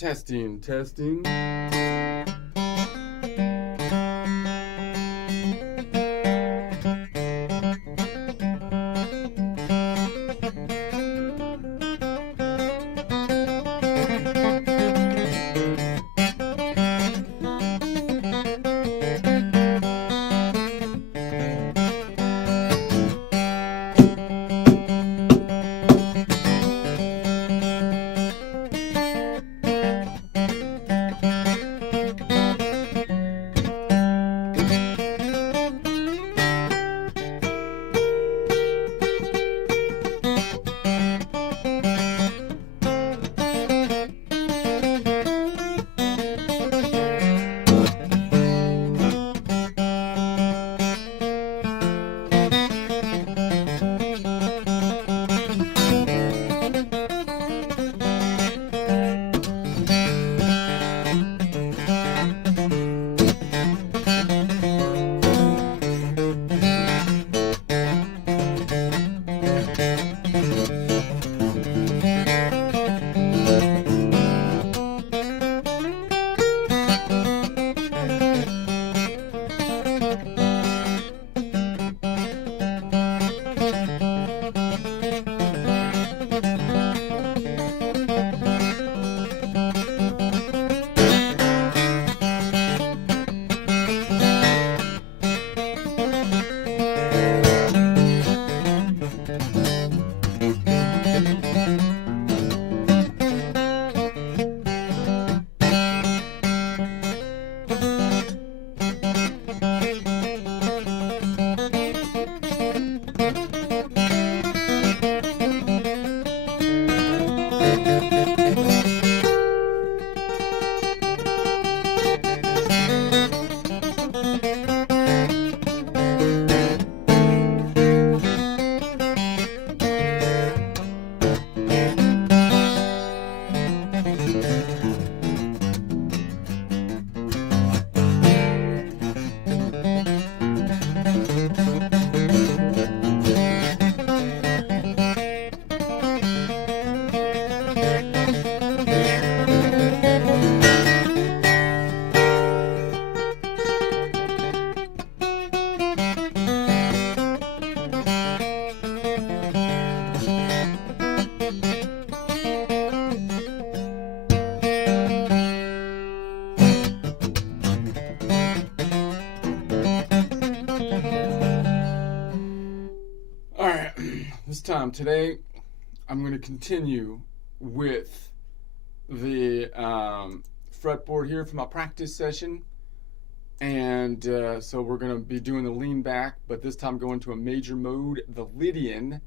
Testing, testing. Today, I'm going to continue with the fretboard here for my practice session. And so we're going to be doing the lean back, but this time going to a major mode, the Lydian.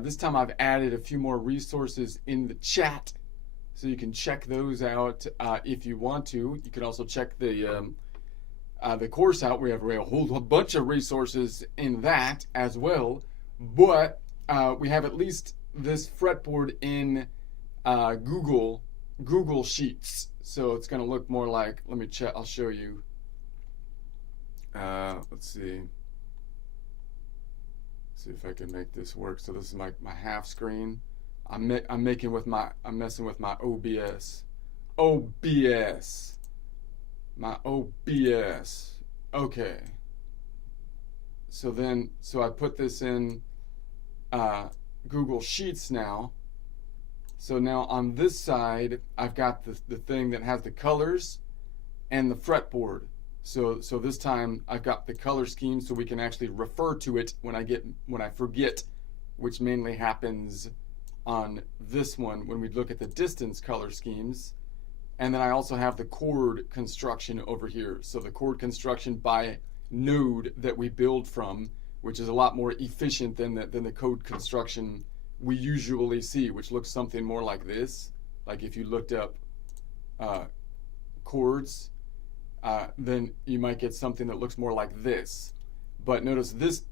This time I've added a few more resources in the chat, so you can check those out if you want to. You can also check the course out. We have a whole bunch of resources in that as well, but we have at least this fretboard in Google Sheets, so it's going to look more like. Let me check. I'll show you. Let's see. See if I can make this work. So this is my half screen. I'm messing with my OBS. My OBS. Okay. So I put this in Google Sheets now. So now on this side, I've got the thing that has the colors and the fretboard. So this time I've got the color scheme, so we can actually refer to it when I forget, which mainly happens on this one when we look at the distance color schemes. And then I also have the chord construction over here. So the chord construction by node that we build from, which is a lot more efficient than the code construction we usually see, which looks something more like this. Like if you looked up chords, then you might get something that looks more like this. But notice this,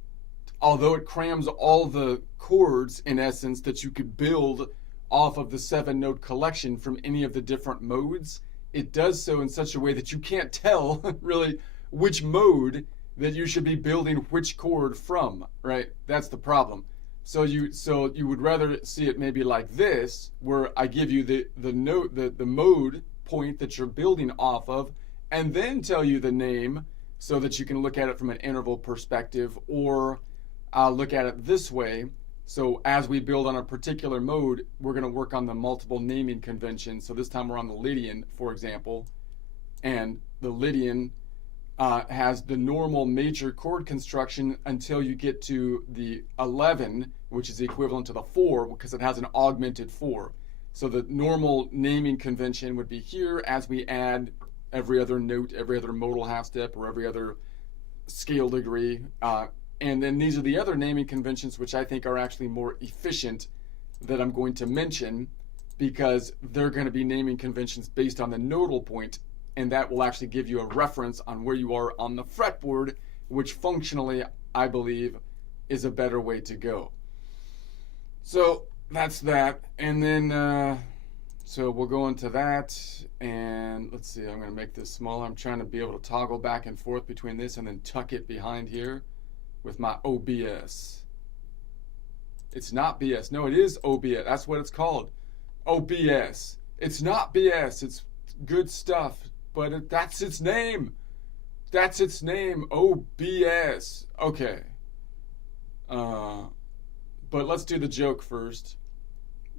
although it crams all the chords in essence that you could build off of the 7-note collection from any of the different modes, it does so in such a way that you can't tell really which mode that you should be building which chord from, right? That's the problem. So you would rather see it maybe like this, where I give you the mode point that you're building off of, and then tell you the name so that you can look at it from an interval perspective, or I'll look at it this way. So as we build on a particular mode, we're going to work on the multiple naming conventions. So this time we're on the Lydian, for example, and the Lydian has the normal major chord construction until you get to the 11, which is equivalent to the 4 because it has an augmented 4. So the normal naming convention would be here as we add every other note, every other modal half step, or every other scale degree. And then these are the other naming conventions which I think are actually more efficient that I'm going to mention, because they're going to be naming conventions based on the nodal point, and that will actually give you a reference on where you are on the fretboard, which functionally I believe is a better way to go. So that's that. And then so we'll go into that, and let's see, I'm going to make this smaller. I'm trying to be able to toggle back and forth between this and then tuck it behind here with my OBS. It's not BS. No, it is OBS. That's what it's called. OBS. It's not BS. It's good stuff, but that's its name. That's its name. OBS. Okay. But let's do the joke first.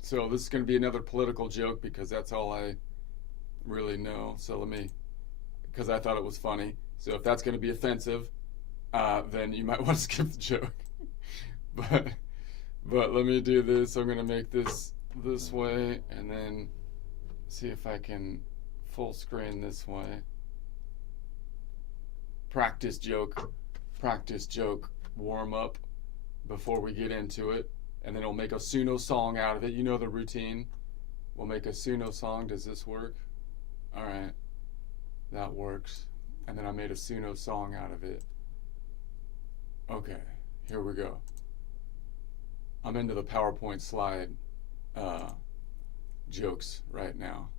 So this is going to be another political joke because that's all I really know. So because I thought it was funny. So if that's going to be offensive, then you might want to skip the joke. But let me do this. I'm going to make this way, and then see if I can full screen this way. Practice joke, warm up before we get into it. And then we'll make a Suno song out of it. You know the routine. We'll make a Suno song. Does this work? All right. That works. And then I made a Suno song out of it. Okay. Here we go. I'm into the PowerPoint slide jokes right now.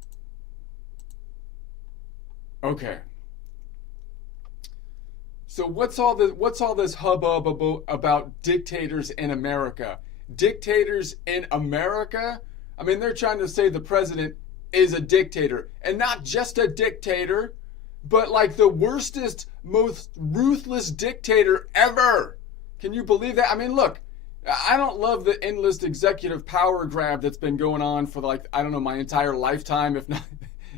Okay. So what's all this hubbub about dictators in America? Dictators in America? I mean, they're trying to say the president is a dictator, and not just a dictator, but like the worstest, most ruthless dictator ever. Can you believe that? I mean, look, I don't love the endless executive power grab that's been going on for like, I don't know, my entire lifetime,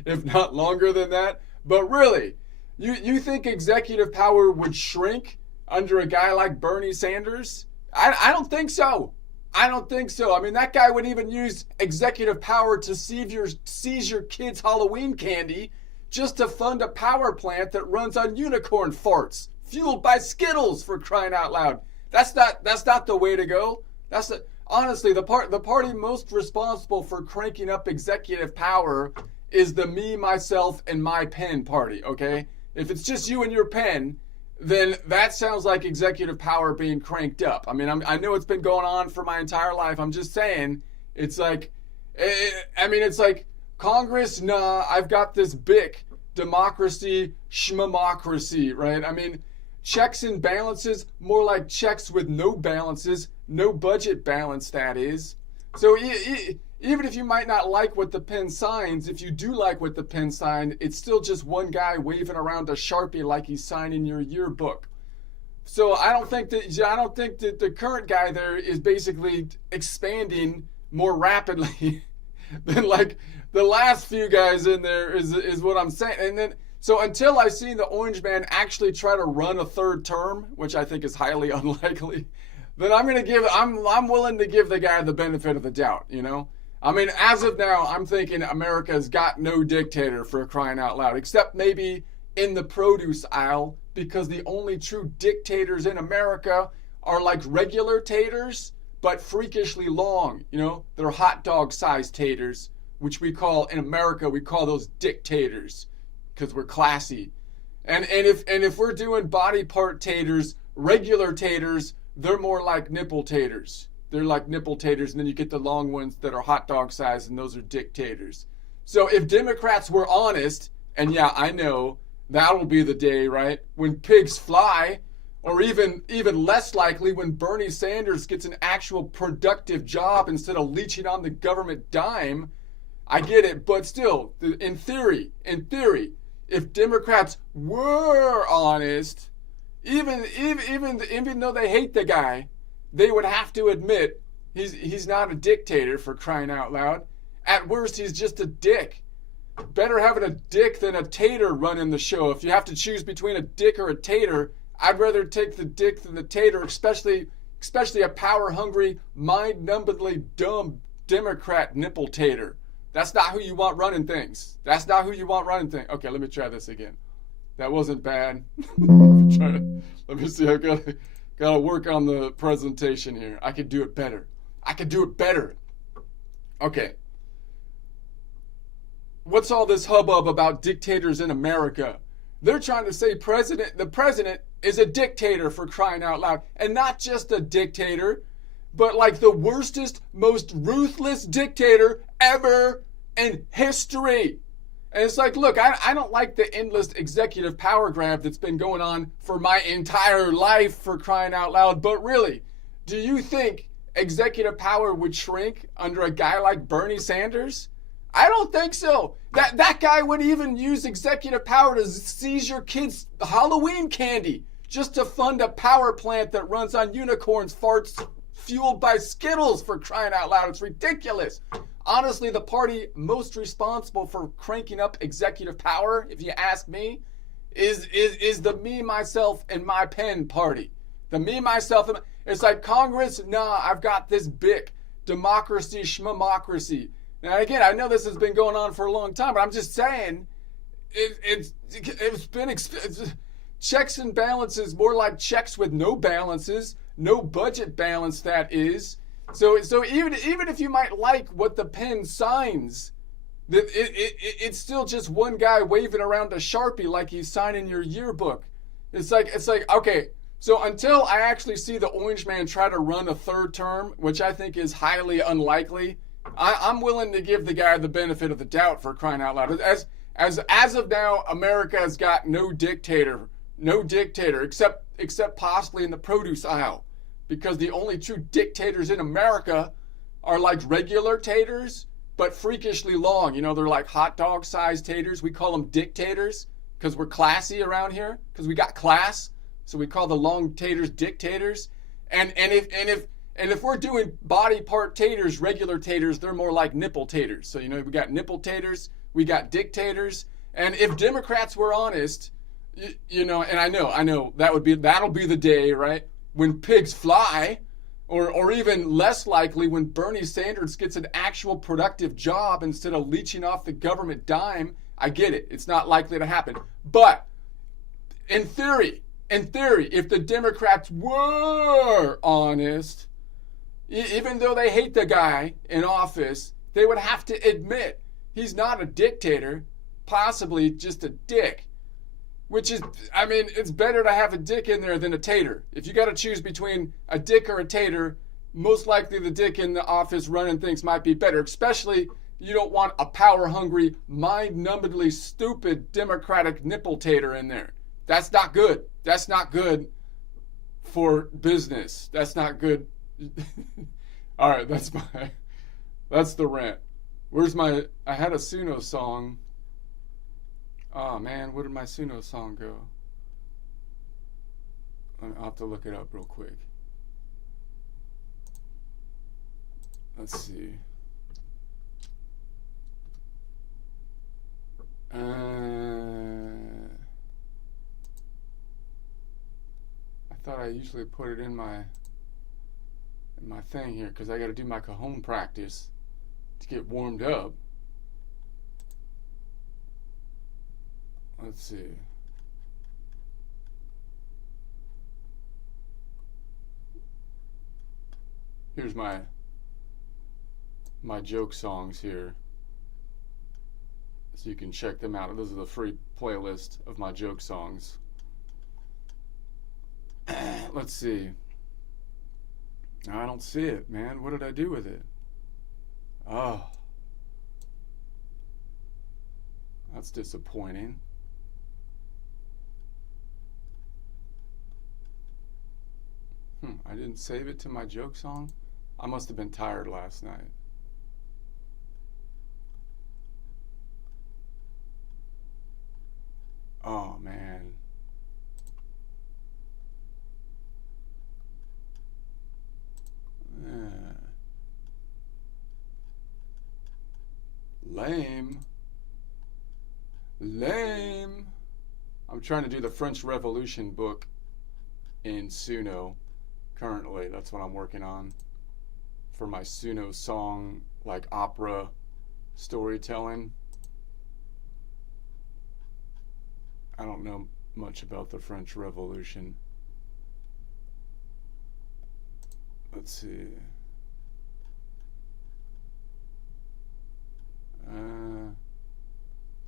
if not longer than that. But really, you think executive power would shrink under a guy like Bernie Sanders? I don't think so. I don't think so. I mean, that guy would even use executive power to seize your kids' Halloween candy just to fund a power plant that runs on unicorn farts, fueled by Skittles, for crying out loud. That's not the way to go. Honestly, the party most responsible for cranking up executive power is the me, myself, and my pen party, okay? If it's just you and your pen, then that sounds like executive power being cranked up. I mean, I know it's been going on for my entire life. I'm just saying, it's like, it's like Congress, nah, I've got this BIC, democracy, schmamocracy, right? I mean, checks and balances, more like checks with no balances, no budget balance, that is. So even if you might not like what the pen signs, if you do like what the pen signed, it's still just one guy waving around a Sharpie like he's signing your yearbook. So I don't think that the current guy there is basically expanding more rapidly than like the last few guys in there is what I'm saying. And then so until I've seen the Orange Man actually try to run a third term, which I think is highly unlikely, then I'm willing to give the guy the benefit of the doubt, you know? I mean, as of now, I'm thinking America's got no dictator, for crying out loud, except maybe in the produce aisle, because the only true dictators in America are like regular taters, but freakishly long, you know? They're hot dog sized taters, which in America, we call those dictators, because we're classy. And if we're doing body part taters, regular taters, they're more like nipple taters. They're like nipple taters, and then you get the long ones that are hot dog size, and those are dictators. So if Democrats were honest, and yeah, I know, that'll be the day, right? When pigs fly, Or even less likely when Bernie Sanders gets an actual productive job instead of leeching on the government dime. I get it, but still, in theory, if Democrats were honest, even though they hate the guy, they would have to admit he's not a dictator, for crying out loud. At worst, he's just a dick. Better having a dick than a tater running the show. If you have to choose between a dick or a tater, I'd rather take the dick than the tater, especially a power-hungry, mind-numbingly dumb Democrat nipple tater. That's not who you want running things. Okay, let me try this again. That wasn't bad. Let me see. I gotta work on the presentation here. I could do it better. Okay. What's all this hubbub about dictators in America? They're trying to say the president is a dictator, for crying out loud. And not just a dictator, but like the worstest, most ruthless dictator ever in history. And it's like, look, I don't like the endless executive power grab that's been going on for my entire life, for crying out loud. But really, do you think executive power would shrink under a guy like Bernie Sanders? I don't think so. That guy would even use executive power to seize your kids' Halloween candy just to fund a power plant that runs on unicorns' farts fueled by Skittles, for crying out loud. It's ridiculous. Honestly, the party most responsible for cranking up executive power, if you ask me, is the me, myself, and my pen party. The me, myself, and it's like Congress, nah, I've got this BIC. Democracy, schmamocracy. Now, again, I know this has been going on for a long time, but I'm just saying it's been checks and balances, more like checks with no balances, no budget balance, that is. So even if you might like what the pen signs, it's still just one guy waving around a Sharpie like he's signing your yearbook. It's like okay. So until I actually see the Orange Man try to run a third term, which I think is highly unlikely, I'm willing to give the guy the benefit of the doubt, for crying out loud. As of now, America has got no dictator except possibly in the produce aisle, because the only true dictators in America are like regular taters, but freakishly long. You know, they're like hot dog sized taters. We call them dictators because we're classy around here, because we got class. So we call the long taters dictators. And if we're doing body part taters, regular taters, they're more like nipple taters. So, you know, we got nipple taters, we got dictators. And if Democrats were honest, you know, and I know that'll be the day, right, when pigs fly, or even less likely when Bernie Sanders gets an actual productive job instead of leeching off the government dime. I get it. It's not likely to happen. But in theory, if the Democrats were honest, even though they hate the guy in office, they would have to admit he's not a dictator, possibly just a dick. Which is, I mean, it's better to have a dick in there than a tater. If you got to choose between a dick or a tater, most likely the dick in the office running things might be better. Especially, you don't want a power-hungry, mind-numbingly stupid Democratic nipple tater in there. That's not good. That's not good for business. That's not good. All right, that's the rant. I had a Suno song. Oh man, where did my Suno song go? I'll have to look it up real quick. Let's see. I thought I usually put it in my thing here, because I got to do my cajon practice to get warmed up. Let's see. Here's my joke songs here, so you can check them out. This is a free playlist of my joke songs. Let's see. I don't see it, man. What did I do with it? Oh, that's disappointing. didn't save it to my joke song. I must have been tired last night. Oh man. Lame. Lame. I'm trying to do the French Revolution book in Suno currently. That's what I'm working on for my Suno song, like opera storytelling. I don't know much about the French Revolution. Let's see.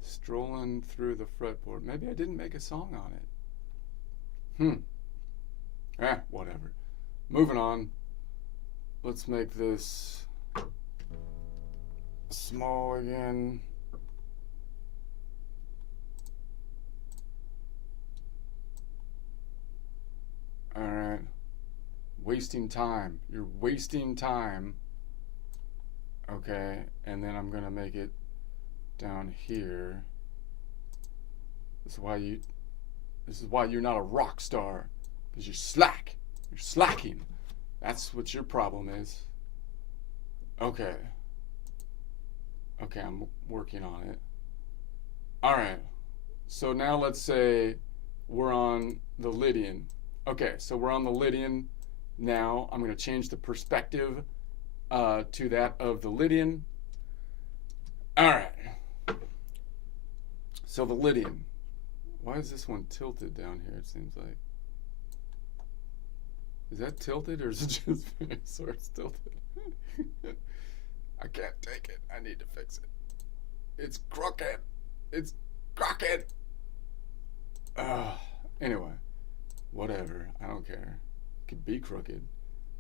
Strolling through the fretboard. Maybe I didn't make a song on it. Whatever. Moving on. Let's make this small again. Alright. Wasting time. You're wasting time. Okay, and then I'm gonna make it down here. This is why you're not a rock star. Because you're slack. You're slacking. That's what your problem is. Okay. Okay, I'm working on it. Alright. So now let's say we're on the Lydian. Okay, so we're on the Lydian now. I'm going to change the perspective to that of the Lydian. Alright. So the Lydian. Why is this one tilted down here, it seems like? Is that tilted or is it just me? So it's tilted. I can't take it. I need to fix it. It's crooked. It's crooked. Anyway, whatever. I don't care. It could be crooked.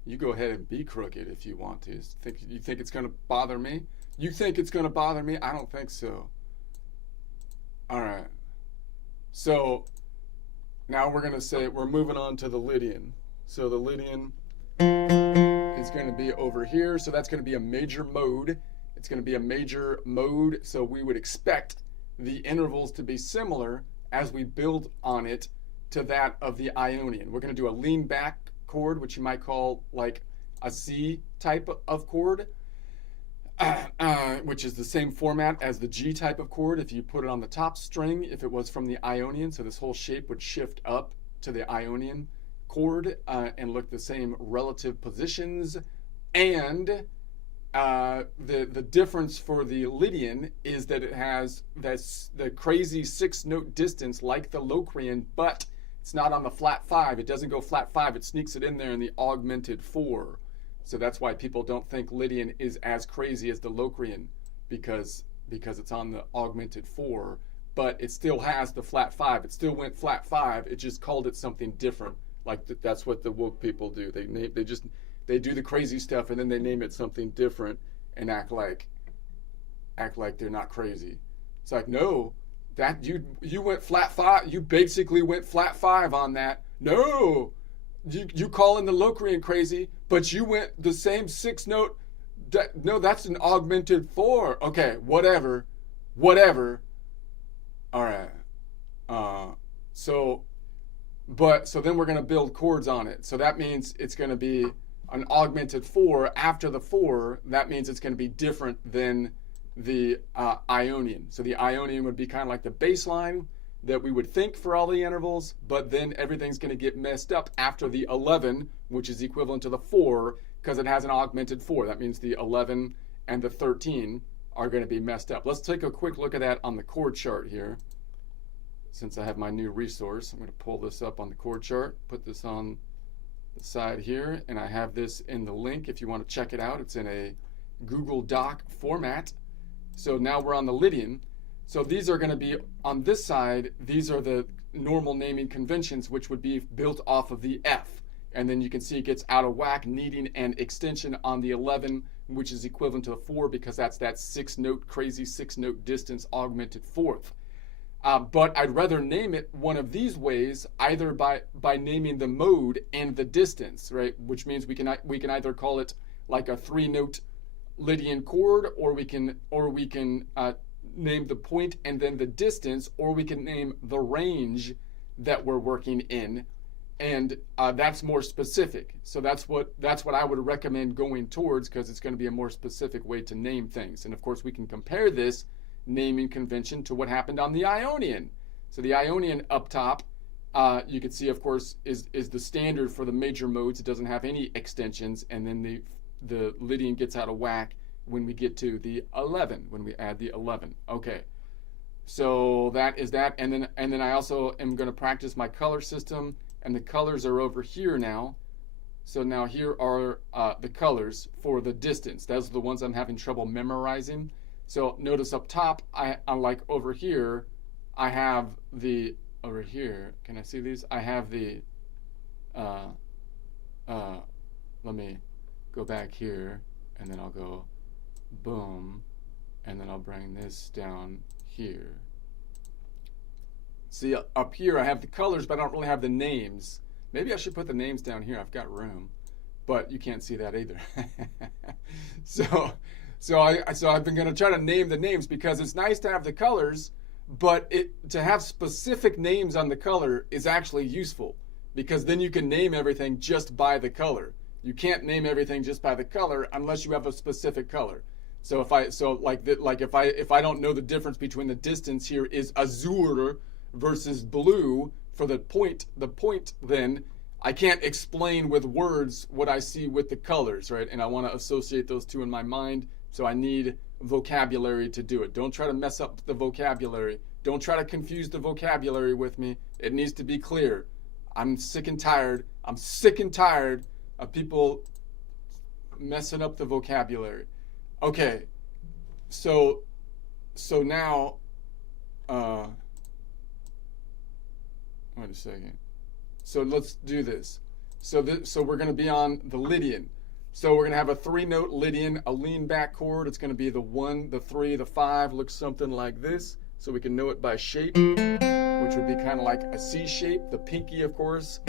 You go ahead and be crooked if you want to. You think it's going to bother me? You think it's going to bother me? I don't think so. All right. So now we're going to say we're moving on to the Lydian. So the Lydian is going to be over here. So that's going to be a major mode. It's going to be a major mode. So we would expect the intervals to be similar as we build on it to that of the Ionian. We're going to do a lean back chord, which you might call like a C type of chord, which is the same format as the G type of chord if you put it on the top string, if it was from the Ionian. So this whole shape would shift up to the Ionian chord and look the same relative positions. And the difference for the Lydian is that it has the crazy 6-note distance like the Locrian, but it's not on the flat 5. It doesn't go flat 5. It sneaks it in there in the augmented 4. So that's why people don't think Lydian is as crazy as the Locrian, because it's on the augmented 4, but it still has the flat 5. It still went flat 5. It just called it something different. Like that's what the woke people do. They do the crazy stuff and then they name it something different and act like they're not crazy. It's like, no, that you went flat 5. You basically went flat 5 on that. No, you calling the Locrian crazy, but you went the same 6-note. No, that's an augmented 4. Okay, whatever. All right. So then we're going to build chords on it. So that means it's going to be an augmented 4 after the 4. That means it's going to be different than the Ionian. So the Ionian would be kind of like the baseline that we would think for all the intervals, but then everything's going to get messed up after the 11, which is equivalent to the 4, because it has an augmented 4. That means the 11 and the 13 are going to be messed up. Let's take a quick look at that on the chord chart here. Since I have my new resource, I'm going to pull this up on the chord chart, put this on the side here, and I have this in the link if you want to check it out. It's in a Google Doc format. So now we're on the Lydian. So these are going to be on this side. These are the normal naming conventions, which would be built off of the F. And then you can see it gets out of whack, needing an extension on the 11, which is equivalent to the 4, because that's that 6-note, crazy 6-note distance augmented 4th. but I'd rather name it one of these ways, either by naming the mode and the distance, right? Which means we can either call it like a 3-note Lydian chord, or we can name the point and then the distance, or we can name the range that we're working in, and that's more specific. So that's what I would recommend going towards, because it's going to be a more specific way to name things. And of course, we can compare this naming convention to what happened on the Ionian. So the Ionian up top, you can see, of course, is the standard for the major modes. It doesn't have any extensions, and then the Lydian gets out of whack when we get to the 11, when we add the 11. Okay, so that is that, and then I also am going to practice my color system, and the colors are over here now. So now here are the colors for the distance. Those are the ones I'm having trouble memorizing. So notice up top, like over here, I have the, over here, can I see these? I have the, let me go back here, and then I'll go boom, and then I'll bring this down here. See, up here I have the colors, but I don't really have the names. Maybe I should put the names down here. I've got room, but you can't see that either. So I've been going to try to name the names, because it's nice to have the colors, but to have specific names on the color is actually useful, because then you can name everything just by the color. You can't name everything just by the color unless you have a specific color. So if I don't know the difference between the distance here is azure versus blue for the point, then I can't explain with words what I see with the colors, right? And I want to associate those two in my mind, so I need vocabulary to do it. Don't try to mess up the vocabulary. Don't try to confuse the vocabulary with me. It needs to be clear. I'm sick and tired of people messing up the vocabulary. Okay, so now, wait a second. So let's do this. So we're going to be on the Lydian. So we're going to have a 3-note Lydian, a lean back chord. It's going to be the 1, the 3, the 5, looks something like this. So we can know it by shape, which would be kind of like a C shape. The pinky, of course,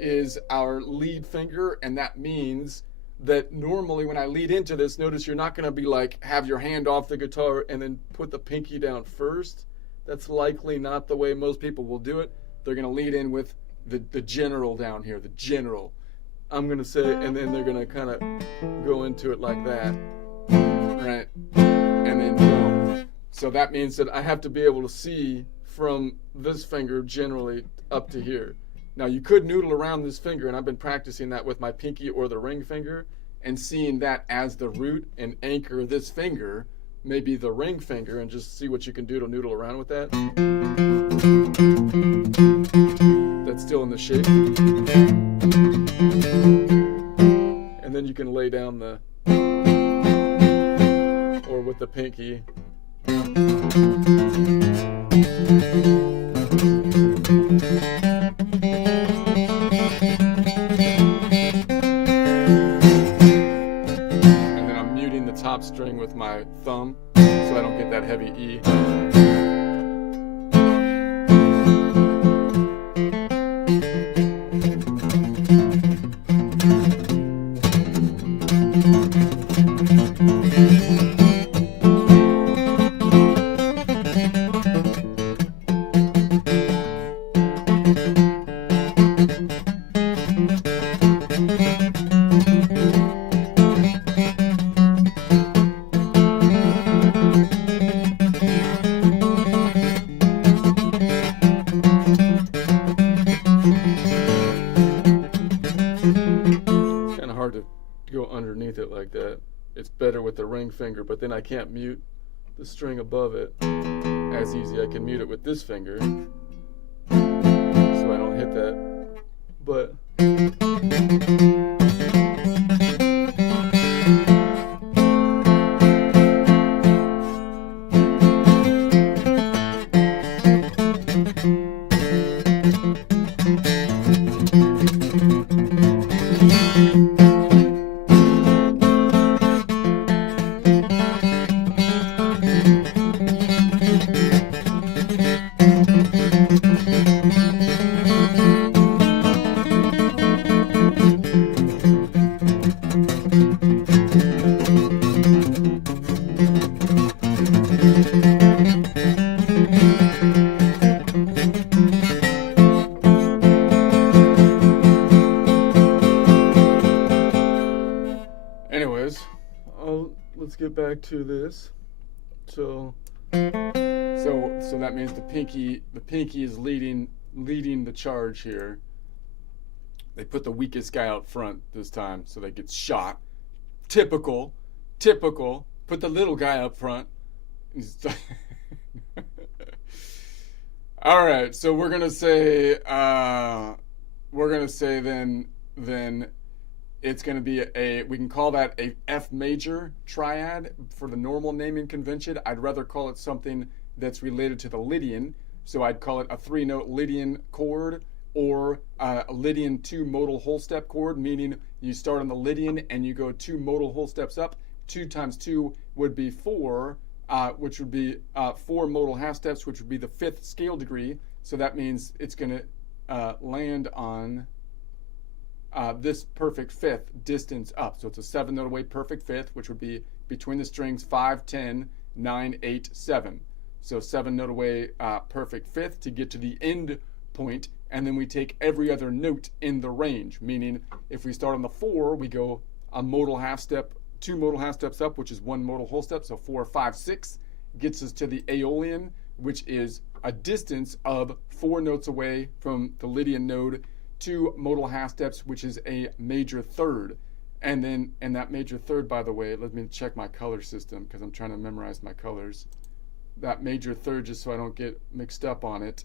is our lead finger, and that means that normally when I lead into this, notice you're not going to be like, have your hand off the guitar and then put the pinky down first. That's likely not the way most people will do it. They're going to lead in with the general down here, the general. I'm going to say, and then they're going to kind of go into it like that, right? And then boom. So that means that I have to be able to see from this finger generally up to here. Now you could noodle around this finger, and I've been practicing that with my pinky or the ring finger, and seeing that as the root, and anchor this finger, maybe the ring finger, and just see what you can do to noodle around with that. That's still in the shape. And then you can lay down the, or with the pinky. Top string with my thumb, so I don't get that heavy E. Go underneath it like that. It's better with the ring finger, but then I can't mute the string above it as easy. I can mute it with this finger, so I don't hit that. But Anyways, let's get back to this. So that means the pinky is leading the charge here. They put the weakest guy out front this time, so they get shot. Typical. Put the little guy up front. All right, so we're gonna say then it's going to be we can call that a F major triad for the normal naming convention. I'd rather call it something that's related to the Lydian. So I'd call it a 3-note Lydian chord, or a Lydian 2 modal whole step chord, meaning you start on the Lydian and you go 2 modal whole steps up. 2 times 2 would be 4, which would be 4 modal half steps, which would be the 5th scale degree. So that means it's going to land on this perfect 5th distance up. So it's a 7-note away perfect 5th, which would be between the strings 5, 10, 9, 8, 7. So 7-note away perfect 5th to get to the end point, and then we take every other note in the range, meaning if we start on the 4, we go a modal half step, 2 modal half steps up, which is 1 modal whole step, so 4, 5, 6, gets us to the Aeolian, which is a distance of 4 notes away from the Lydian node, 2 modal half steps, which is a major third. And that major third, by the way, let me check my color system because I'm trying to memorize my colors. That major third, just so I don't get mixed up on it,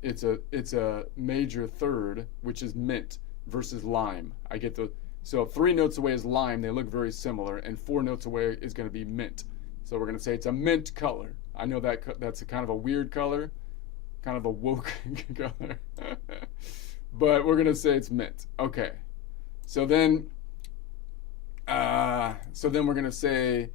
it's a major third, which is mint versus lime. I get the, so 3 notes away is lime, they look very similar, and 4 notes away is going to be mint. So we're going to say it's a mint color. I know that's a kind of a weird color, kind of a woke color. But we're gonna say it's mint. Okay. So then we're gonna say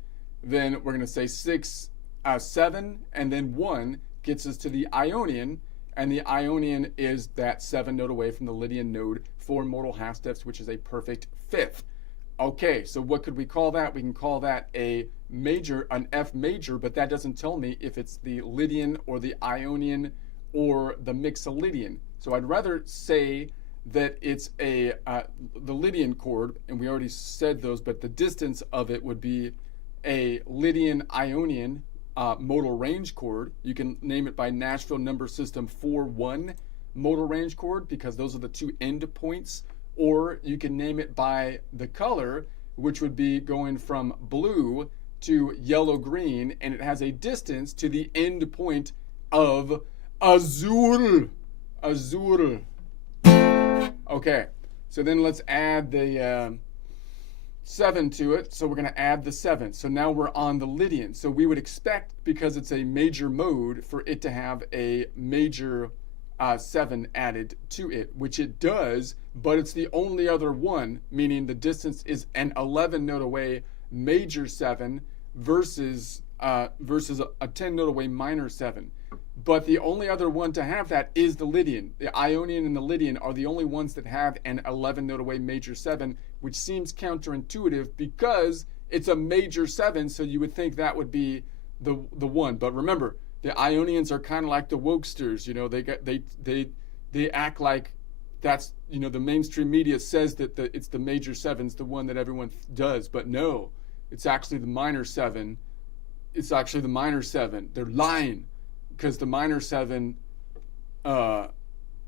6, 7, and then 1 gets us to the Ionian, and the Ionian is that 7-note away from the Lydian node, 4 modal half steps, which is a perfect 5th. Okay, so what could we call that? We can call that an F major, but that doesn't tell me if it's the Lydian or the Ionian or the Mixolydian. So I'd rather say that it's the Lydian chord, and we already said those, but the distance of it would be a Lydian Ionian modal range chord. You can name it by Nashville number system 4-1 modal range chord, because those are the 2 end points, or you can name it by the color, which would be going from blue to yellow-green, and it has a distance to the end point of azul. Okay, so then let's add the 7 to it. So we're going to add the 7. So now we're on the Lydian. So we would expect, because it's a major mode, for it to have a major 7 added to it, which it does, but it's the only other one, meaning the distance is an 11-note away major 7 versus a 10-note away minor 7. But the only other one to have that is the Lydian. The Ionian and the Lydian are the only ones that have an 11-note away major 7, which seems counterintuitive because it's a major 7, so you would think that would be the one. But remember, the Ionians are kind of like the wokesters. You know, they act like that's, you know, the mainstream media says that it's the major 7's the one that everyone does, but no, it's actually the minor 7. It's actually the minor 7. They're lying. Because the minor 7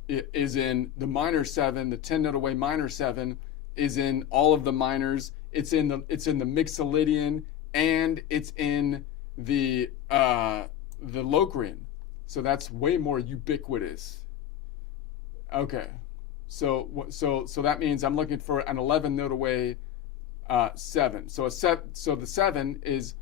is in the minor 7, the 10-note away minor 7 is in all of the minors. It's in the Mixolydian, and it's in the Locrian. So that's way more ubiquitous. Okay, so that means I'm looking for an 11-note away 7. So the 7 is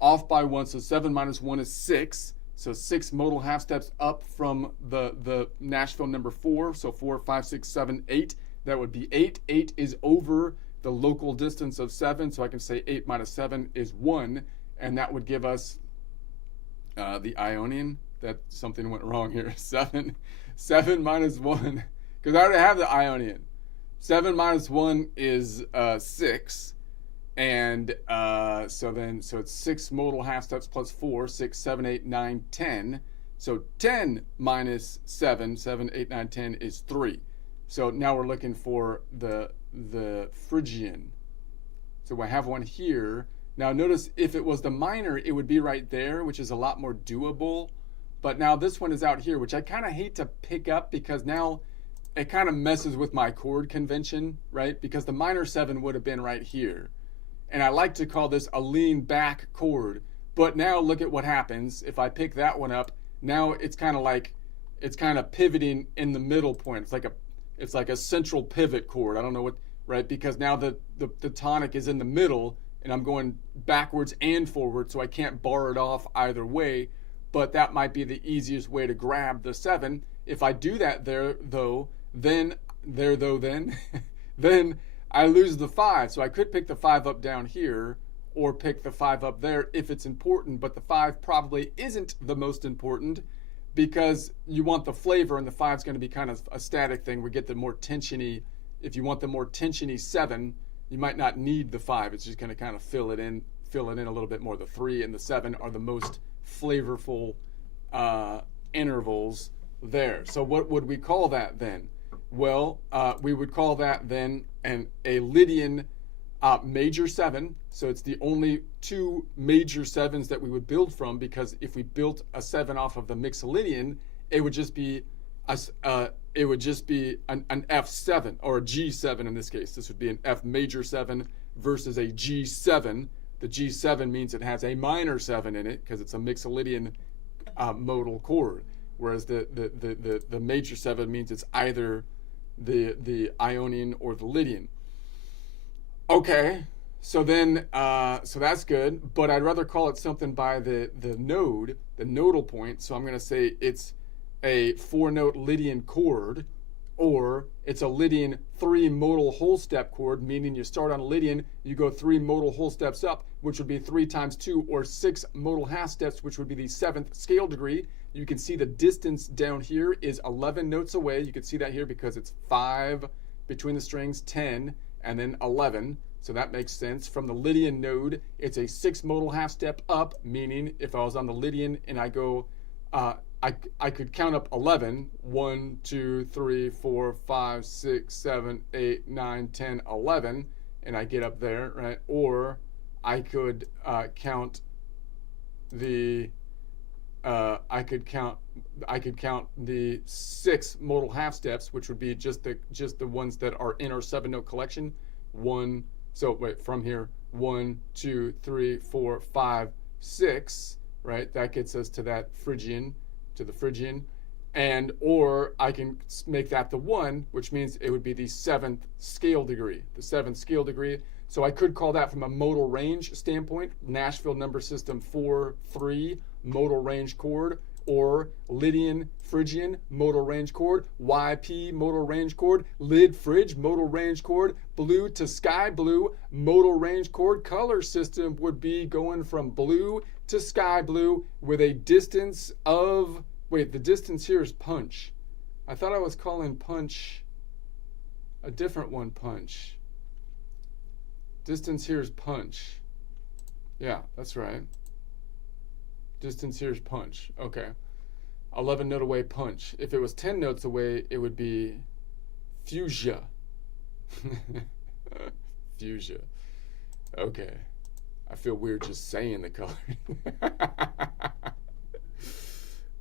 off by 1. So 7 minus 1 is 6. So 6 modal half steps up from the Nashville number 4. So 4, 5, 6, 7, 8. That would be 8. 8 is over the local distance of 7. So I can say 8 minus 7 is 1. And that would give us the Ionian. That something went wrong here. 7 minus 1. Because I already have the Ionian. 7 minus 1 is 6. And so it's 6 modal half steps plus 4, 6, 7, 8, 9, 10. So 10 minus 7, 7, 8, 9, 10 is 3. So now we're looking for the Phrygian. So I have one here. Now notice if it was the minor, it would be right there, which is a lot more doable. But now this one is out here, which I kind of hate to pick up because now it kind of messes with my chord convention, right? Because the minor 7 would have been right here. And I like to call this a lean back chord. But now look at what happens. If I pick that one up, now it's kind of pivoting in the middle point. It's like a central pivot chord. I don't know what, right? Because now the tonic is in the middle and I'm going backwards and forward, so I can't bar it off either way. But that might be the easiest way to grab the 7. If I do that then I lose the 5. So I could pick the 5 up down here or pick the 5 up there if it's important, but the 5 probably isn't the most important because you want the flavor, and the 5 is going to be kind of a static thing. We get the more tensiony. If you want the more tensiony 7, you might not need the 5. It's just going to kind of fill it in a little bit more. The 3 and the 7 are the most flavorful intervals there. So what would we call that then? Well, we would call that then a Lydian major 7. So it's the only 2 major 7s that we would build from, because if we built a 7 off of the Mixolydian, it would just be an F7 or a G7 in this case. This would be an F major 7 versus a G7. The G7 means it has a minor 7 in it because it's a Mixolydian modal chord, whereas the major 7 means it's either the Ionian or the Lydian. Okay, so then so that's good, but I'd rather call it something by the node, the nodal point. So I'm going to say it's a 4-note Lydian chord, or it's a Lydian 3 modal whole step chord, meaning you start on a Lydian, you go 3 modal whole steps up, which would be 3 times 2, or 6 modal half steps, which would be the 7th scale degree. You can see the distance down here is 11 notes away. You can see that here because it's 5 between the strings, 10, and then 11. So that makes sense. From the Lydian node, it's a 6 modal half step up, meaning if I was on the Lydian and I go, I could count up 11. 1, 2, 3, 4, 5, 6, 7, 8, 9, 10, 11, and I get up there, right? Or I could count the I could count the 6 modal half steps, which would be just the ones that are in our 7-note collection. From here, 1, 2, 3, 4, 5, 6, right? That gets us to that Phrygian, to the Phrygian. And or I can make that the 1, which means it would be the 7th scale degree, the 7th scale degree. So I could call that from a modal range standpoint, Nashville number system 4-3 modal range chord, or Lydian Phrygian modal range chord, YP modal range chord, Lyd Phryg modal range chord, blue to sky blue modal range chord. Color system would be going from blue to sky blue with a distance of, wait, the distance here is punch. I thought I was calling punch a different one, punch. Distance here is punch. Yeah, that's right. Distance here is punch. Okay. 11 note away punch. If it was 10 notes away, it would be fuchsia. Fuchsia. Okay. I feel weird just saying the color.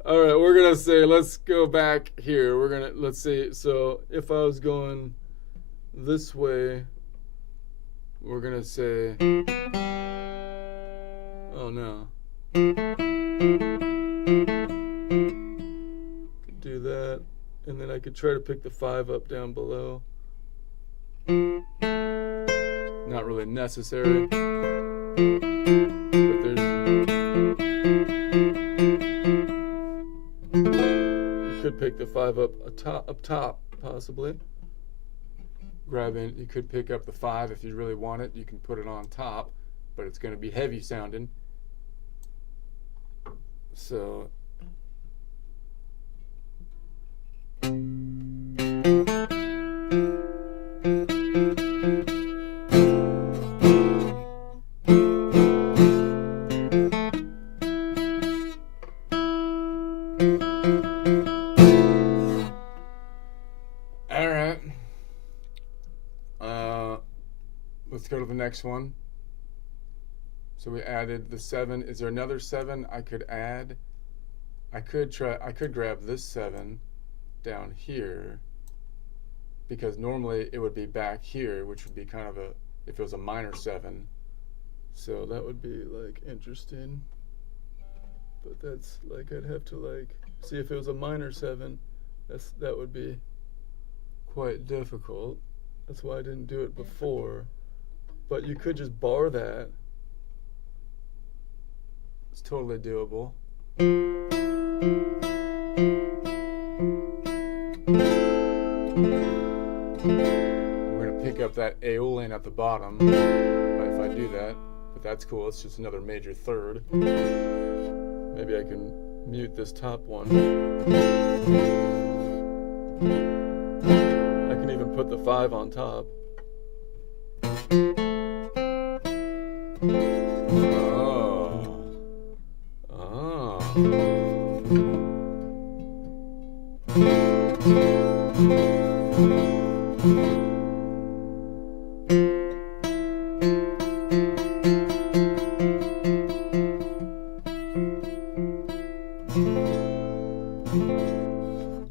All right, we're going to say, let's go back here. Let's see. So if I was going this way, we're going to say, oh no. Could do that, and then I could try to pick the 5 up down below. Not really necessary, but you could pick the 5 up top, possibly. You could pick up the 5 if you really want it. You can put it on top, but it's going to be heavy sounding. So next one. So we added the 7. Is there another 7 I could add? I could grab this 7 down here, because normally it would be back here, which would be kind of a, if it was a minor 7. So that would be like interesting. But that's like, I'd have to like see if it was a minor 7. That would be quite difficult. That's why I didn't do it before. But you could just bar that. It's totally doable. We're going to pick up that Aeolian at the bottom if I do that. But that's cool. It's just another major third. Maybe I can mute this top one. I can even put the 5 on top.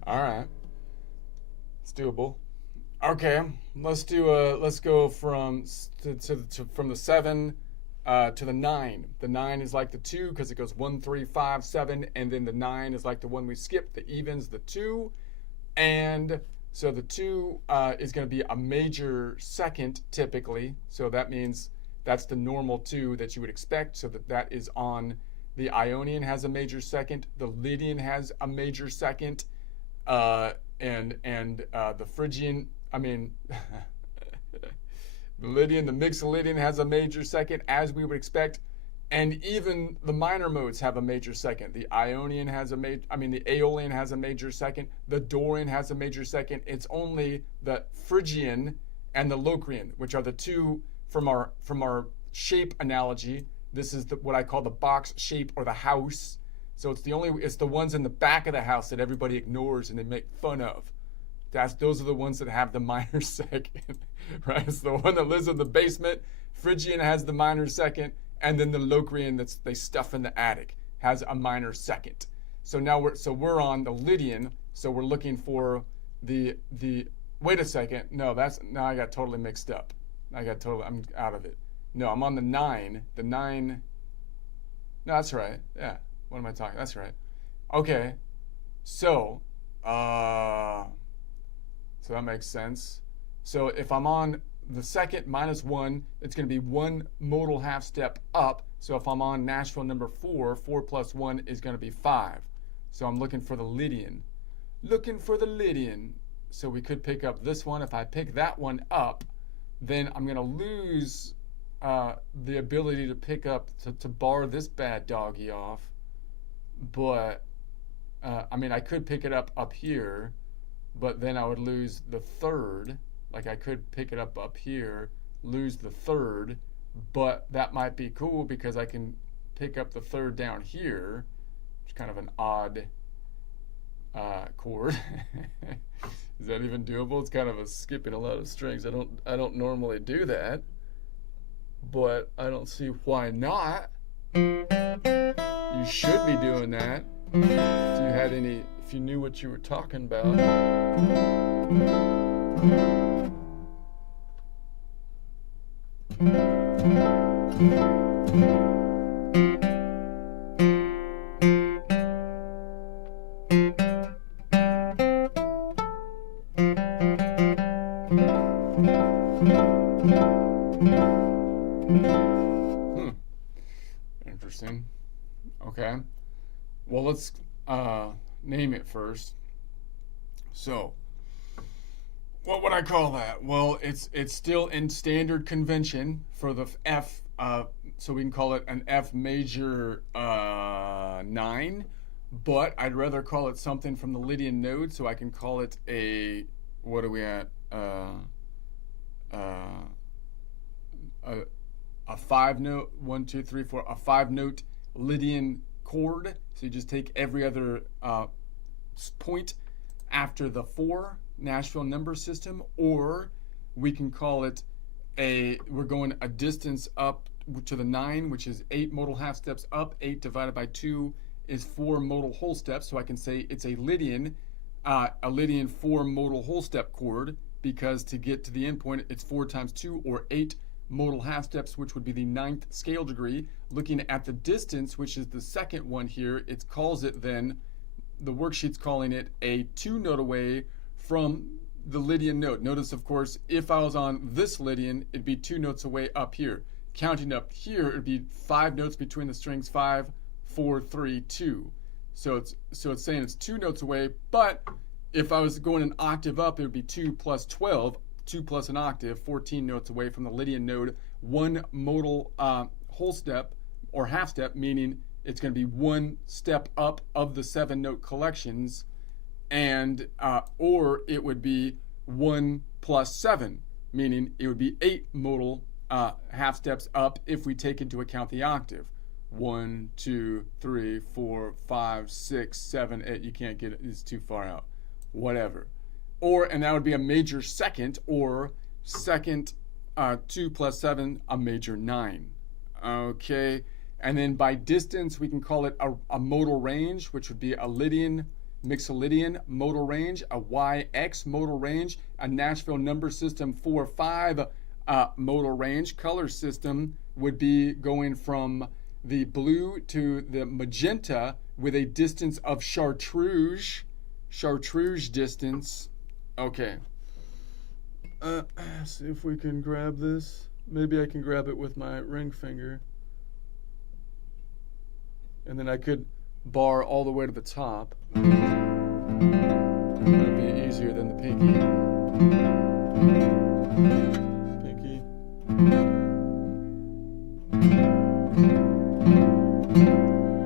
Alright. It's doable. Okay, let's go from the 7 to the 9. The 9 is like the 2 because it goes 1, 3, 5, 7, and then the 9 is like the one we skipped. The even's the 2, and so the 2 is going to be a major second typically. So that means that's the normal 2 that you would expect. So that is on the Ionian has a major second. The Lydian has a major second, and the Phrygian. I mean. The Lydian, the Mixolydian has a major second, as we would expect, and even the minor modes have a major second. The Ionian has the Aeolian has a major second. The Dorian has a major second. It's only the Phrygian and the Locrian, which are the 2 from our shape analogy. This is what I call the box shape or the house. So it's the ones in the back of the house that everybody ignores and they make fun of. Those are the ones that have the minor second, right? It's the one that lives in the basement. Phrygian has the minor second, and then the Locrian that they stuff in the attic has a minor second. So now we're on the Lydian. So we're looking for the. Wait a second. No, now I got totally mixed up. I'm out of it. No, I'm on the 9. The 9. No, that's right. Yeah. What am I talking? That's right. Okay. So that makes sense. So if I'm on the second minus 1, it's going to be 1 modal half step up. So if I'm on Nashville number 4, 4 plus 1 is going to be 5. So I'm looking for the Lydian. So we could pick up this one. If I pick that one up, then I'm going to lose the ability to pick up, to bar this bad doggy off. But, I could pick it up here. But then I would lose the 3rd. Like I could pick it up here, lose the 3rd, but that might be cool because I can pick up the 3rd down here, which is kind of an odd chord. Is that even doable? It's kind of skipping a lot of strings. I don't normally do that, but I don't see why not. You should be doing that. If you knew what you were talking about. Interesting. Okay. Well, let's name it first. So, what would I call that? Well, it's still in standard convention for the F, so we can call it an F major 9, but I'd rather call it something from the Lydian node, so I can call it a, what are we at? A 5 note, 1, 2, 3, 4, a 5 note Lydian chord. So you just take every other point after the 4 Nashville number system, or we can call it we're going a distance up to the 9, which is 8 modal half steps up. 8 divided by 2 is 4 modal whole steps. So I can say it's a Lydian 4 modal whole step chord, because to get to the endpoint, it's 4 times 2, or 8 modal half steps, which would be the 9th scale degree. Looking at the distance, which is the second one here, it calls it then, the worksheet's calling it a 2 note away from the Lydian note. Notice, of course, if I was on this Lydian, it'd be 2 notes away up here. Counting up here, it'd be 5 notes between the strings, 5, 4, 3, 2. So it's saying it's 2 notes away, but if I was going an octave up, it would be 2 plus 12, 2 plus an octave, 14 notes away from the Lydian note. 1 modal whole step or half step, meaning it's going to be 1 step up of the 7 note collections, and or it would be 1 plus 7, meaning it would be 8 modal half steps up if we take into account the octave. 1, 2, 3, 4, 5, 6, 7, 8. You can't get it, it's too far out. Whatever. Or, and that would be a major second, or second 2 plus 7, a major 9. Okay. And then by distance, we can call it a modal range, which would be a Lydian, Mixolydian modal range, a YX modal range, a Nashville number system 4/5 modal range. Color system would be going from the blue to the magenta with a distance of chartreuse distance. Okay. See if we can grab this. Maybe I can grab it with my ring finger. And then I could bar all the way to the top. That'd be easier than the pinky. Pinky.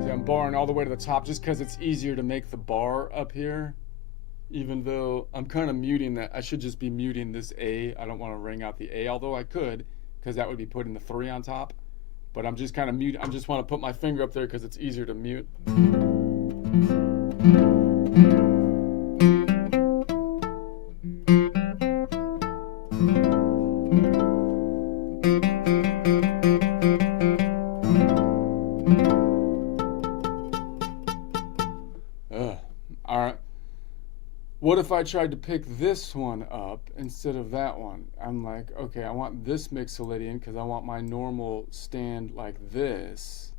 See, I'm barring all the way to the top just because it's easier to make the bar up here. Even though I'm kind of muting that. I should just be muting this A. I don't want to ring out the A, although I could, because that would be putting the 3 on top. But I'm just kind of mute. I just want to put my finger up there because it's easier to mute. All right. What if I tried to pick this one up instead of that one? I'm like, okay, I want this Mixolydian because I want my normal stand like this.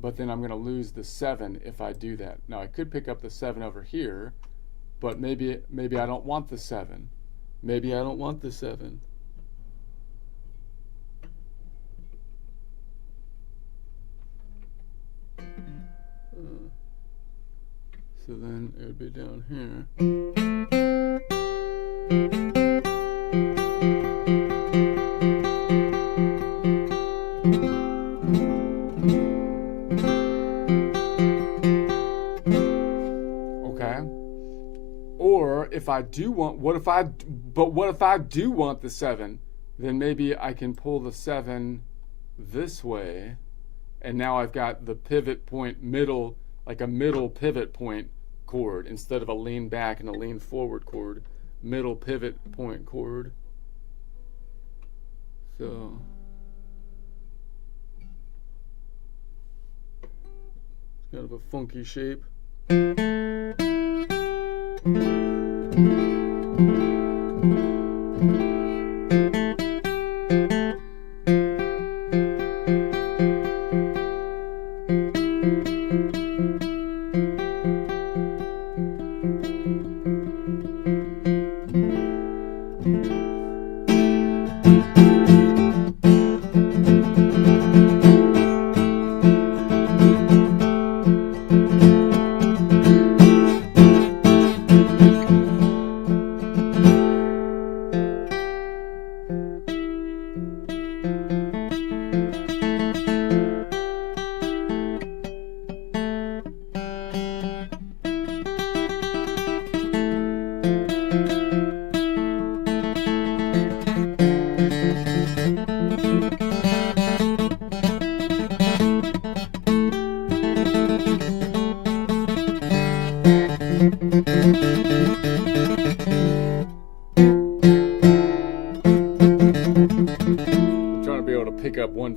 But then I'm going to lose the 7 if I do that. Now I could pick up the 7 over here, but maybe I don't want the 7. Maybe I don't want the 7. So then it would be down here. Okay. Or if I do want, what if I do want the 7? Then maybe I can pull the 7 this way, and now I've got the pivot point middle, like a middle pivot point chord instead of a lean back and a lean forward chord. Middle pivot point chord. So it's kind of a funky shape.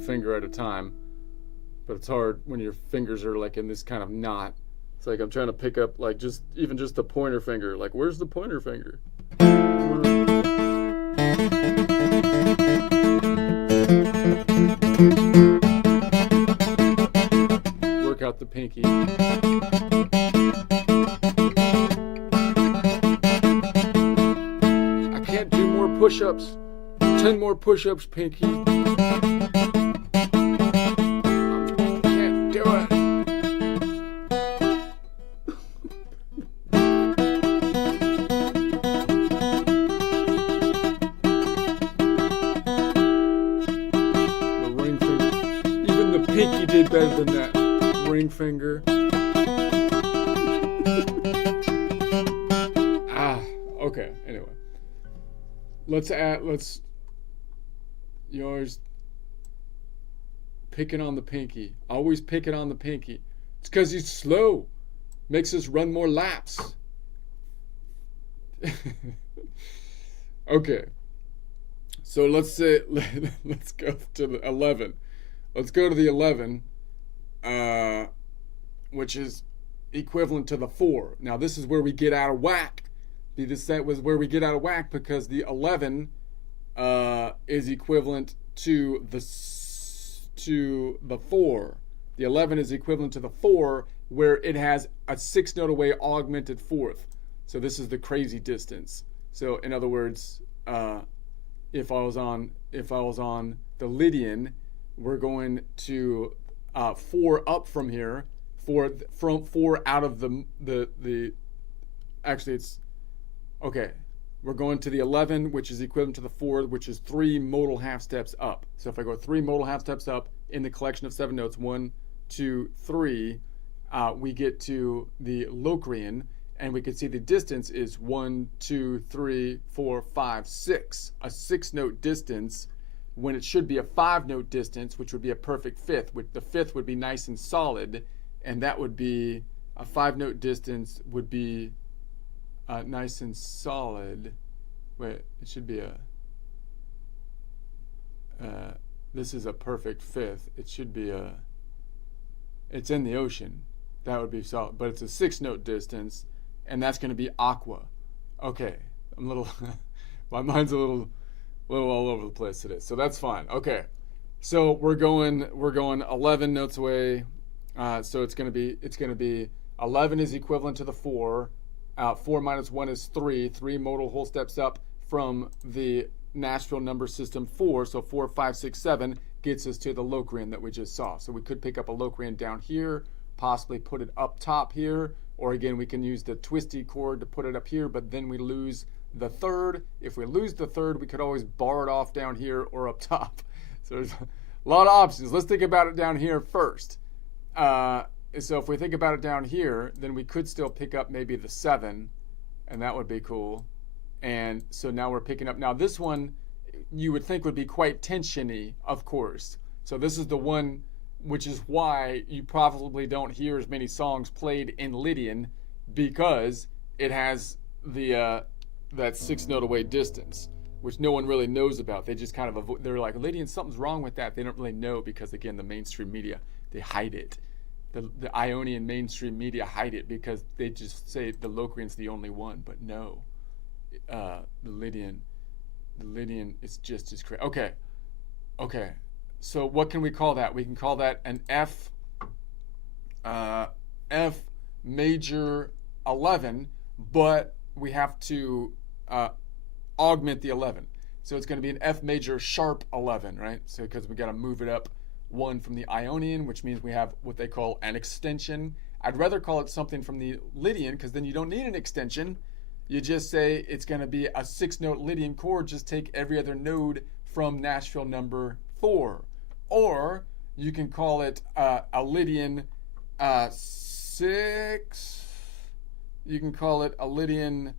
finger at a time. But it's hard when your fingers are like in this kind of knot. It's like I'm trying to pick up like just the pointer finger. Like, where's the pointer finger? Work out the pinky. I can't do more push-ups. 10 more push-ups, pinky. Can't do it. The ring finger. Even the pinky did better than that. Ring finger. Okay, anyway. You always picking on the pinky. Always picking on the pinky. It's because he's slow. Makes us run more laps. Okay. So let's go to the 11. Let's go to the 11, which is equivalent to the 4. Now this is where we get out of whack. This set was where we get out of whack because the 11 is equivalent to the 4. The 11 is equivalent to the 4, where it has a 6 note away augmented fourth. So this is the crazy distance. So in other words, if I was on the Lydian, we're going to 4 up from here, 4 out of the actually it's okay. We're going to the 11, which is equivalent to the 4, which is 3 modal half steps up. So if I go 3 modal half steps up in the collection of 7 notes, 1, 2, 3, we get to the Locrian, and we can see the distance is 1, 2, 3, 4, 5, 6. A 6-note distance when it should be a 5-note distance, which would be a perfect fifth. The fifth would be nice and solid, and that would be a 5-note distance would be nice and solid. Wait, it should be this is a perfect fifth. It should be it's in the ocean. That would be solid, but it's a 6-note distance, and that's going to be aqua. Okay, I'm a little, my mind's a little all over the place today, so that's fine. Okay, so we're going 11 notes away. So it's going to be 11 is equivalent to the 4. 4 minus 1 is 3. 3 modal whole steps up from the Nashville number system 4. So 4, 5, 6, 7 gets us to the Locrian that we just saw. So we could pick up a Locrian down here, possibly put it up top here, or again we can use the twisty chord to put it up here, but then we lose the third. If we lose the third, we could always bar it off down here or up top. So there's a lot of options. Let's think about it down here first. So if we think about it down here, then we could still pick up maybe the 7, and that would be cool. And so now we're picking up. Now this one you would think would be quite tensiony, of course. So this is the one, which is why you probably don't hear as many songs played in Lydian, because it has the that 6-note away distance, which no one really knows about. They just kind of they're like, Lydian, something's wrong with that. They don't really know because, again, the mainstream media, they hide it. The Ionian mainstream media hide it because they just say the Locrian's the only one, but no, the Lydian is just as crazy. Okay. So what can we call that? We can call that an F major 11, but we have to augment the 11. So it's going to be an F major sharp 11, right? So because we got to move it up 1 from the Ionian, which means we have what they call an extension. I'd rather call it something from the Lydian, because then you don't need an extension. You just say it's going to be a 6-note Lydian chord. Just take every other node from Nashville number 4. Or you can call it a Lydian 6. You can call it a Lydian,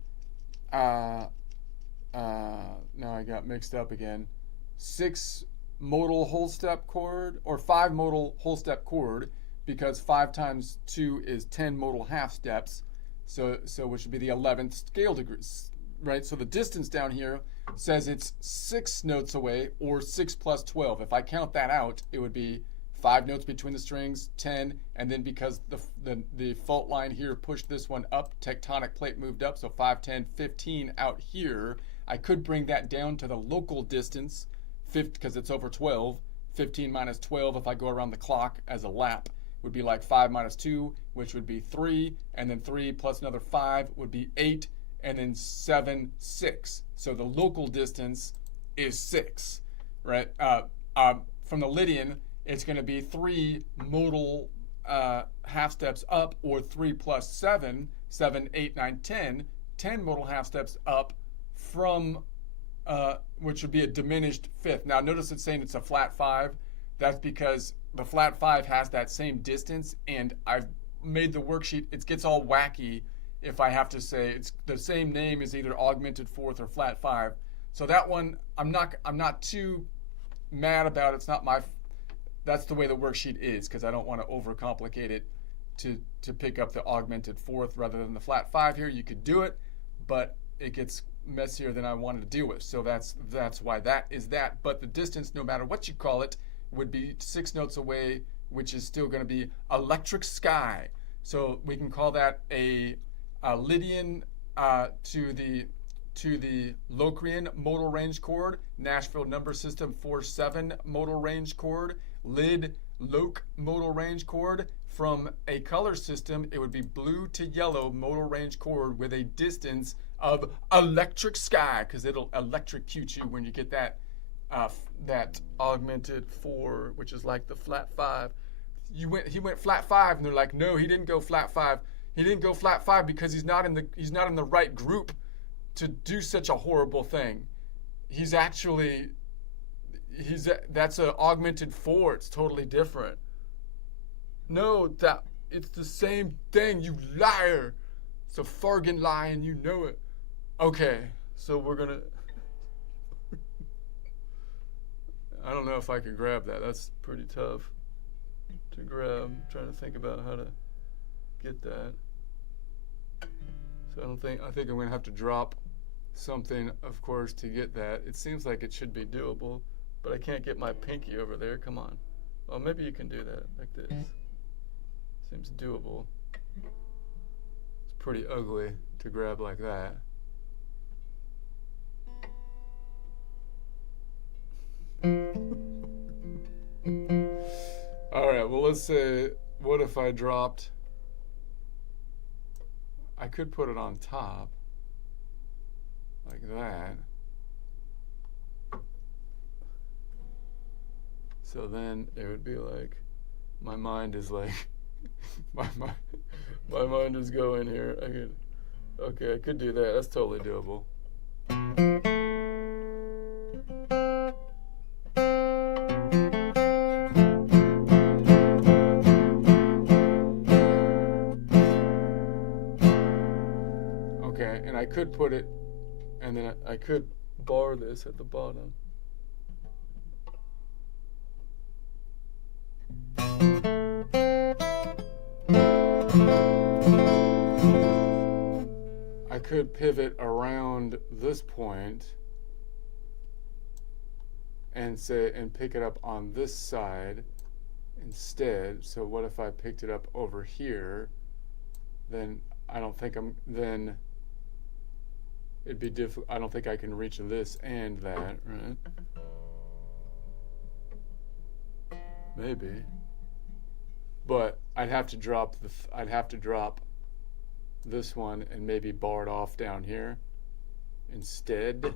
now I got mixed up again, 6 modal whole step chord, or 5 modal whole step chord, because 5 times 2 is 10 modal half steps, so which would be the 11th scale degree, right? So the distance down here says it's 6 notes away, or 6 plus 12. If I count that out, it would be 5 notes between the strings, 10, and then because the fault line here pushed this one up, tectonic plate moved up, so 5, 10, 15 out here. I could bring that down to the local distance, because it's over 12. 15 minus 12, if I go around the clock as a lap, would be like 5 minus 2, which would be 3, and then 3 plus another 5 would be 8, and then 7, 6. So the local distance is 6, right? From the Lydian, it's going to be 3 modal half steps up, or 3 plus 7, 7, 8, 9, 10, 10 modal half steps up from which would be a diminished fifth. Now notice it's saying it's a flat 5. That's because the flat 5 has that same distance, and I've made the worksheet, it gets all wacky if I have to say it's the same name as either augmented fourth or flat 5. So that one, I'm not too mad about. It's not my, that's the way the worksheet is, because I don't want to overcomplicate it to pick up the augmented fourth rather than the flat 5 here. You could do it, but it gets messier than I wanted to deal with. So that's why that is that. But the distance, no matter what you call it, would be 6 notes away, which is still going to be electric sky. So we can call that a Lydian to the Locrian modal range chord, Nashville number system 4/7 modal range chord, Lyd Loc modal range chord. From a color system, it would be blue to yellow modal range chord with a distance of electric sky, because it'll electrocute you when you get that that augmented 4, which is like the flat 5. He went flat 5, and they're like, no, he didn't go flat 5. He didn't go flat 5 because he's not in the right group to do such a horrible thing. That's an augmented 4. It's totally different. No, it's the same thing, you liar. It's a fargan lie, and you know it. Okay, so we're gonna. I don't know if I can grab that. That's pretty tough to grab. I'm trying to think about how to get that. So I think I'm gonna have to drop something, of course, to get that. It seems like it should be doable, but I can't get my pinky over there. Come on. Well, maybe you can do that like this. Seems doable. It's pretty ugly to grab like that. All right, well, let's say, what if I dropped, I could put it on top like that. So then it would be like, my mind is like, my mind is going here. I could do that. That's totally doable. Okay, and I could put it, and then I could bar this at the bottom. I could pivot around this point and pick it up on this side instead. So what if I picked it up over here? Then I don't think it'd be difficult. I don't think I can reach this and that, right? Maybe. But I'd have to drop this one and maybe bar it off down here instead.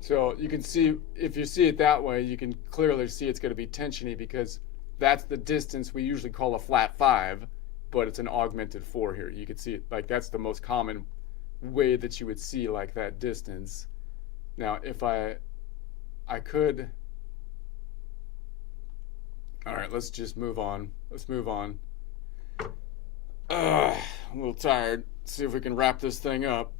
So you can see, if you see it that way, you can clearly see it's going to be tensiony, because that's the distance we usually call a flat 5, but it's an augmented 4 here. You can see it, like, that's the most common way that you would see like that distance. Now, if I could, all right, let's just move on. Let's move on. I'm a little tired. Let's see if we can wrap this thing up.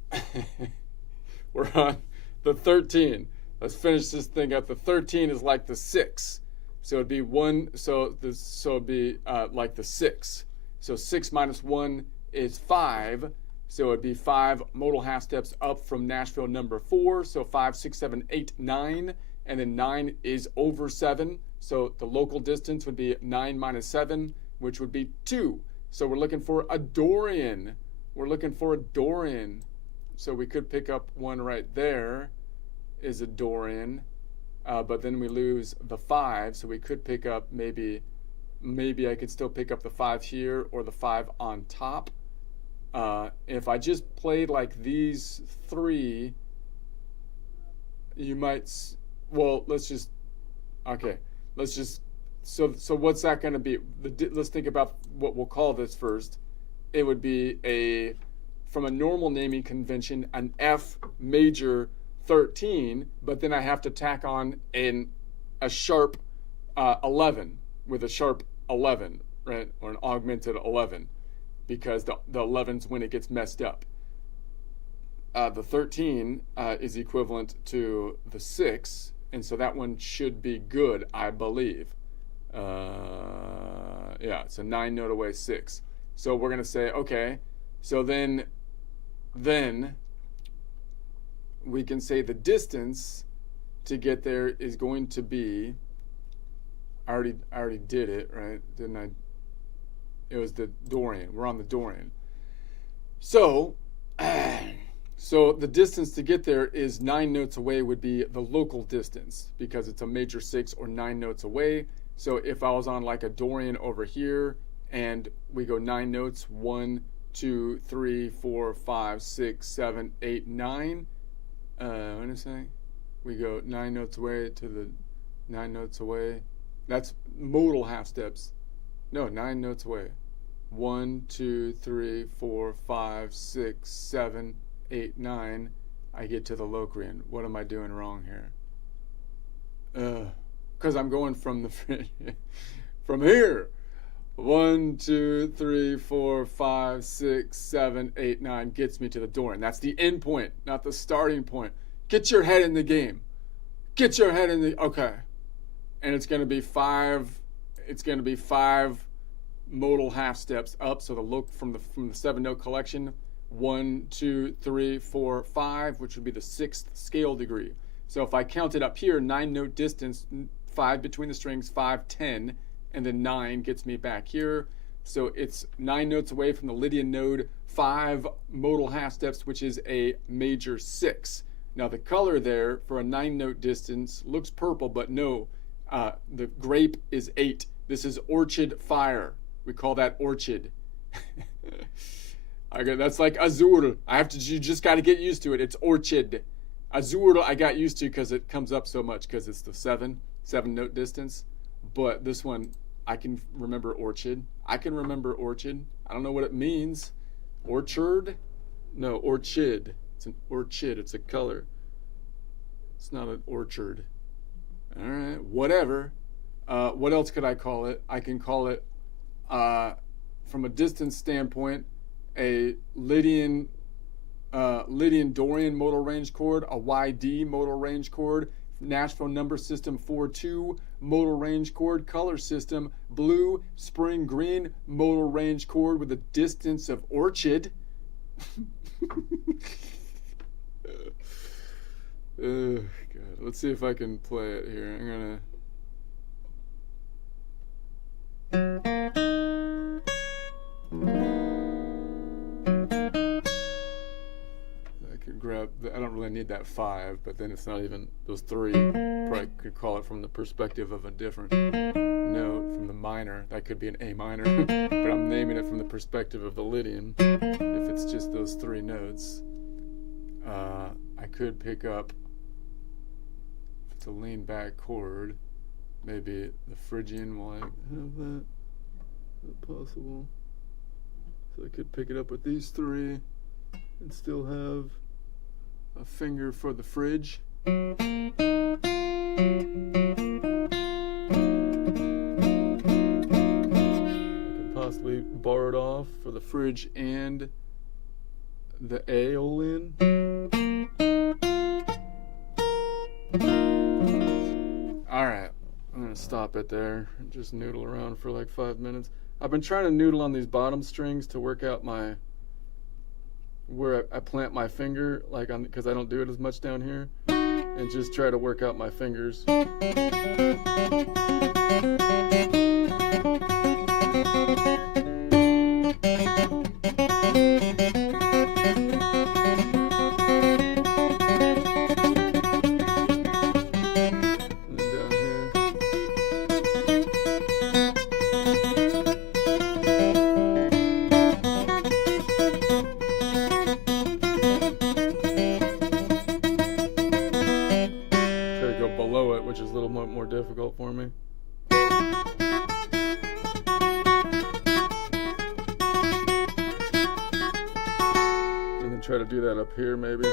We're on the 13. Let's finish this thing up. The 13 is like the 6. So it'd be 1, so it'd be like the 6. So 6 minus 1 is 5. So it'd be 5 modal half steps up from Nashville number 4. So 5, 6, 7, 8, 9. And then 9 is over 7. So the local distance would be 9 minus 7, which would be 2. So we're looking for a Dorian. We're looking for a Dorian. So we could pick up one right there is a Dorian. But then we lose the 5. So we could pick up maybe I could still pick up the 5 here or the 5 on top. If I just played like these 3, you might, well, let's just, okay, let's just, so what's that going to be? Let's think about what we'll call this first. It would be from a normal naming convention, an F major 13, but then I have to tack on a sharp 11 with a sharp 11, right? Or an augmented 11, because the 11's when it gets messed up. The 13 is equivalent to the 6, and so that one should be good, I believe. Yeah, it's a 9 note away 6. So we're going to say, okay, so then we can say the distance to get there is going to be, I already did it, right? Didn't I? It was the Dorian. We're on the Dorian. So the distance to get there is 9 notes away would be the local distance because it's a major 6 or 9 notes away. So if I was on like a Dorian over here and we go 9 notes, 1, 2, 3, 4, 5, 6, 7, 8, 9. What did I say? We go 9 notes away to the 9 notes away. That's modal half steps. No, 9 notes away. 1, 2, 3, 4, 5, 6, 7, 8, 9. I get to the Locrian. What am I doing wrong here? Because I'm going from from here. 1, 2, 3, 4, 5, 6, 7, 8, 9 gets me to the Dorian. That's the end point, not the starting point. Get your head in the game. Get your head in the, okay. And it's going to be 5. It's going to be 5 modal half steps up. So the look from the 7-note collection, 1, 2, 3, 4, 5, which would be the 6th scale degree. So if I count it up here, 9-note distance, 5 between the strings, 5, 10, and then 9 gets me back here. So it's 9 notes away from the Lydian node, 5 modal half steps, which is a major 6. Now the color there for a 9-note distance looks purple, but no, the grape is 8. This is orchid fire. We call that orchid. Okay, that's like azur. You just got to get used to it. It's orchid. Azur I got used to because it comes up so much because it's the 7-note distance. But this one, I can remember orchid. I can remember orchid. I don't know what it means. Orchard? No, orchid. It's an orchid. It's a color. It's not an orchard. All right, whatever. What else could I call it? I can call it, from a distance standpoint, a Lydian Dorian modal range chord, a YD modal range chord, Nashville number system 4-2 modal range chord, color system blue, spring green modal range chord with a distance of orchid. God. Let's see if I can play it here. I'm gonna. I don't really need that 5, but then it's not even those 3. Probably could call it from the perspective of a different note from the minor. That could be an A minor, but I'm naming it from the perspective of the Lydian. If it's just those 3 notes, I could pick up, if it's a lean back chord, maybe the Phrygian will have that. Is that possible? So I could pick it up with these 3. and still have a finger for the fridge. I could possibly bar it off for the fridge and the A-O-N. Alright, I'm gonna stop it there and just noodle around for like 5 minutes. I've been trying to noodle on these bottom strings to work out where I plant my finger, like because I don't do it as much down here, and just try to work out my fingers. Below it, which is a little more difficult for me. And then try to do that up here maybe.